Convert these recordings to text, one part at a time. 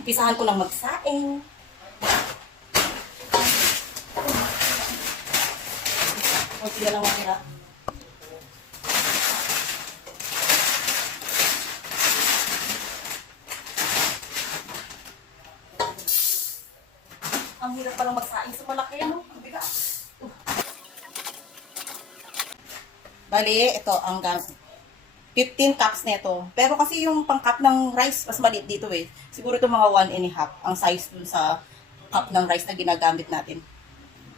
Umpisahan ko ng magsaing. Kunti na lang matira. Ang hirap palang magsaing sa malaki, no? Ang bigat. Uh. Bali, ito ang gas. 15 cups nito. Pero kasi yung pang cup ng rice, mas maliit dito eh. Siguro ito mga 1 and a half ang size dun sa cup ng rice na ginagamit natin.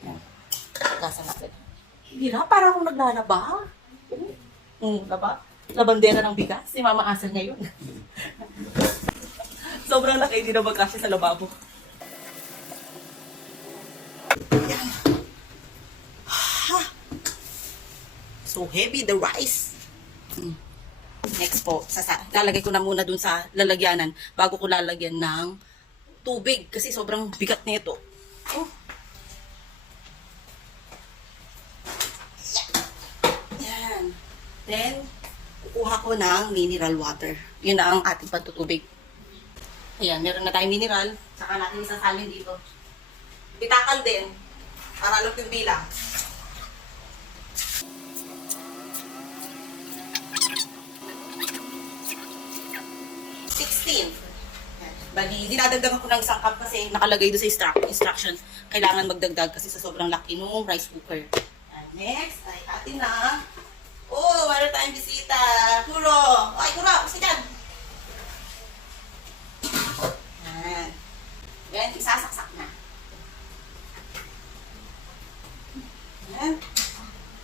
Yan. Gasa natin. Hirap, parang akong naglalaba. Hmm, laba. Labandera ng bigas. Si Mama Asa ngayon. Sobrang laki, hindi na magkasya sa lababo. Yan. Ha. So heavy the rice. Hmm. Next po, sasa, lalagay ko na muna dun sa lalagyanan bago ko lalagyan ng tubig kasi sobrang bigat nito. Oh. Yan. Then, kukuha ko ng mineral water. Yun na ang ating pantutubig. Ayan, meron na tayong mineral. Saka natin isasalin dito. Pitakal din. Para alam yung bilang. Sixteen. Bali, dinadagdagan ko ng isang cup kasi nakalagay doon sa instru- instruction. Kailangan magdagdag kasi sa sobrang laki nung rice cooker. And next, ay atin na. Oh, meron tayong bisita. Kuro! Ay, Kuro! Kasi dyan! Yan. Yan, isasaksak na. Yan.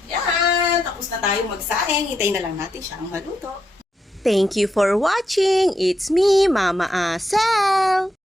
Yan. Tapos na tayong magsaing. Hintayin na lang natin siyang maluto. Thank you for watching. It's me, Mama Asel.